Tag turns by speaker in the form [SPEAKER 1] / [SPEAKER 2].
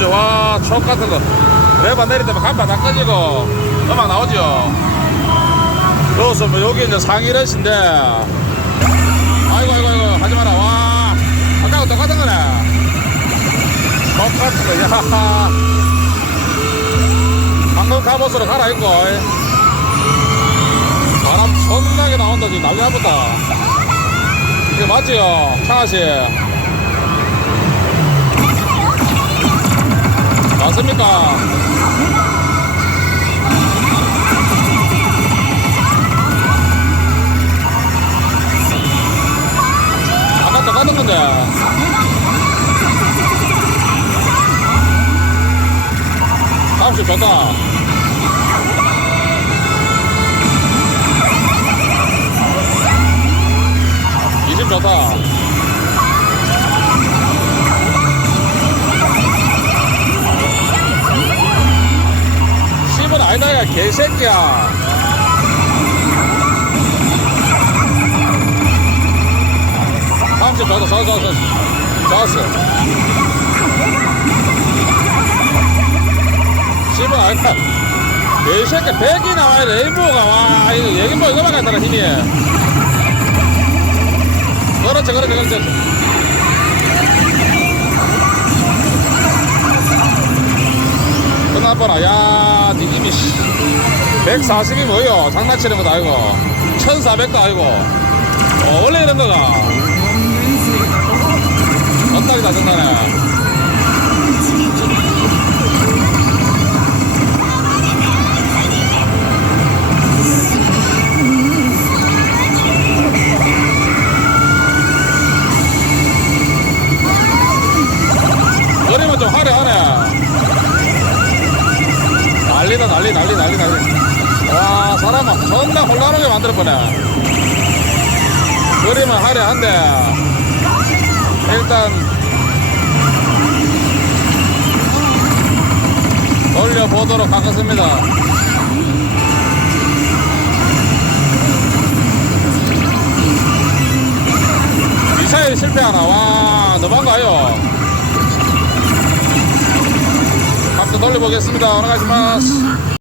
[SPEAKER 1] 보시죠. 와, 촉 같은 거. 레바 내릴 때면 간판 다 꺼지고, 음악 나오죠. 그래서 뭐 여기 이제 상일렛인데, 아이고, 아이고, 아이고, 하지 마라. 와, 아까하고 똑같은 거네. 똑같은 거, 야. 방금 갑옷으로 갈아입고, 바람 존나게 나온다, 지금 난리 나겠다. 이게 맞지요, 창아씨? 맞습니까? 아까 똑같은 건데. 다음씩 좋다. 이집 좋다. 아니다, 야, 개새끼야. 다음씩 좋다, 좋다, 좋다. 좋았어. 씹은 아니다. 개새끼, 백이 나와야 돼, 레인보우가. 와, 이거 얘기 뭐, 이거만 갖다라, 힘이. 그렇지, 그렇지, 그렇지. 나보나 야 니님이 140이 뭐요 장난치는 것도 아니고 1400도 아니고. 어, 원래 이런 거가. 겁나게 짜증나네 난리다 난리 난리 난리 난리. 와 사람아 존나 혼란하게 만들 뻔해. 그림은 화려한데. 일단 돌려보도록 하겠습니다. 미사일 실패하나? 와 너무한 가요 돌려보겠습니다. 오늘 가시마스